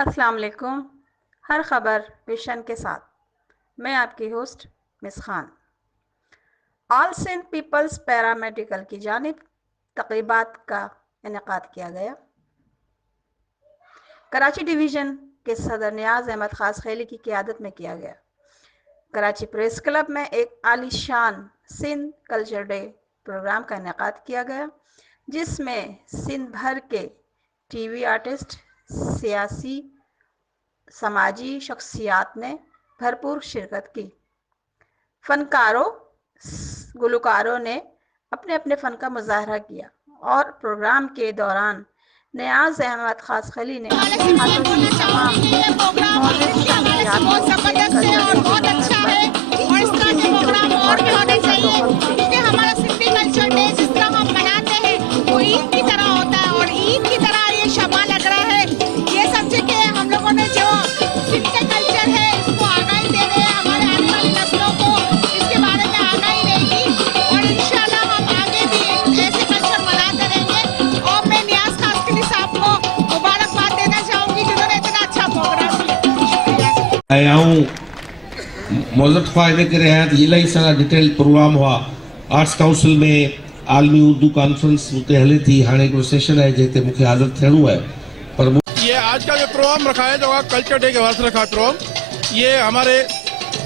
अस्सलाम वालेकुम। हर खबर विशन के साथ मैं आपकी host miss Khan. All Sindh peoples paramedical की जानिब तकरीबात का इनेकाद किया गया। कराची डिवीज़न के सदर नियाज अहमद खास खैली की क़ियादत में किया गया। कराची प्रेस क्लब में एक आलीशान सिंध कल्चर डे प्रोग्राम का इनेकाद किया गया, जिसमें सिंध भर के टीवी आर्टिस्ट, सियासी, समाजी शख्सियात ने भरपूर शिरकत की। फनकारों, गुलकारों ने अपने अपने फ़न का मुजाहरा किया और प्रोग्राम के दौरान नियाज अहमद खास खली ने अपने हाथों से तमाम मौजूद शख्सियात को बहुत अच्छा है और इस तरह के प्रोग्राम और भी होने चाहिए, क्योंकि हमारा सिंधी कल्चर डे जिस तरह हम मनाते हैं वो ईद की तरह होता है और ईद की तरह ये शमा लग रहा है। ये समझे कि हम लोगों ने जो सिंध का कल्चर है इसको आगाही दे रहे हैं, हमारे आने वाली नस्लों को इसके बारे में आगाही रहेगी और इंशाल्लाह हम आगे भी ऐसे कल्चर मनाते रहेंगे। और मैं नियाज खासकली साहब को मुबारकबाद देना चाहूँगी जिन्होंने इतना अच्छा प्रोग्राम किया। मौजूद फ़ायदे के रहत इलाही सारा डिटेल प्रोग्राम हुआ। आर्ट्स काउंसिल में आलमी उर्दू कॉन्फ्रेंस मुते हले थी, हाणे को सेशन है जेते मुखे हाज़िर थियणो है। पर ये आज का जो प्रोग्राम रखा है जो कल्चर डे के वास्ते रखा प्रोग्राम, ये हमारे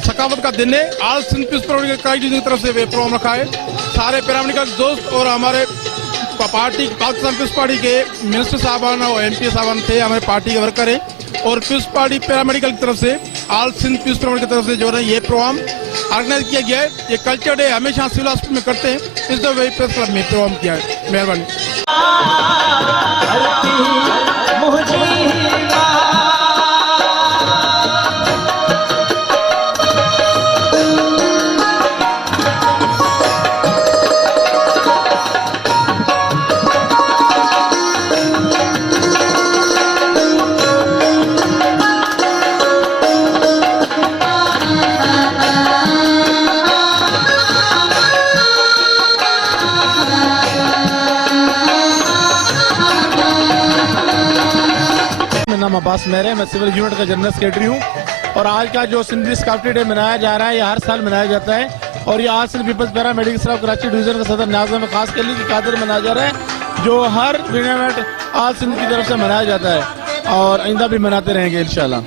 सकाफत का दिन है। आल सिंध पीस की तरफ से प्रोग्राम रखा है। सारे पैरामेडिकल दोस्त और हमारे पार्टी पाकिस्तान पीस पार्टी के मिनिस्टर साहबान और MP साहबान थे, हमारे पार्टी के वर्कर हैं और पीस पार्टी पैरामेडिकल की तरफ से आल सिंध पीस की तरफ से जो है ये प्रोग्राम ऑर्गेनाइज किया गया है। ये कल्चर डे हमेशा सिविल हॉस्पिटल में करते हैं, इस दफे प्रेस क्लब में प्रोग्राम किया है। मेहरबानी। अब्बास मेरे, मैं सिविल यूनिट का जनरल सेक्रेटरी हूँ और आज का जो सिंधी स्काउटी डे मनाया जा रहा है ये हर साल मनाया जाता है और ये आज Sindh peoples paramedical staff Karachi division का सदर नियाज में खास खैली की क़ियादत मनाया जा रहा है, जो हर टूर्नामेंट आज सिंध की तरफ से मनाया जाता है और आइंदा भी मनाते रहेंगे इंशाल्लाह।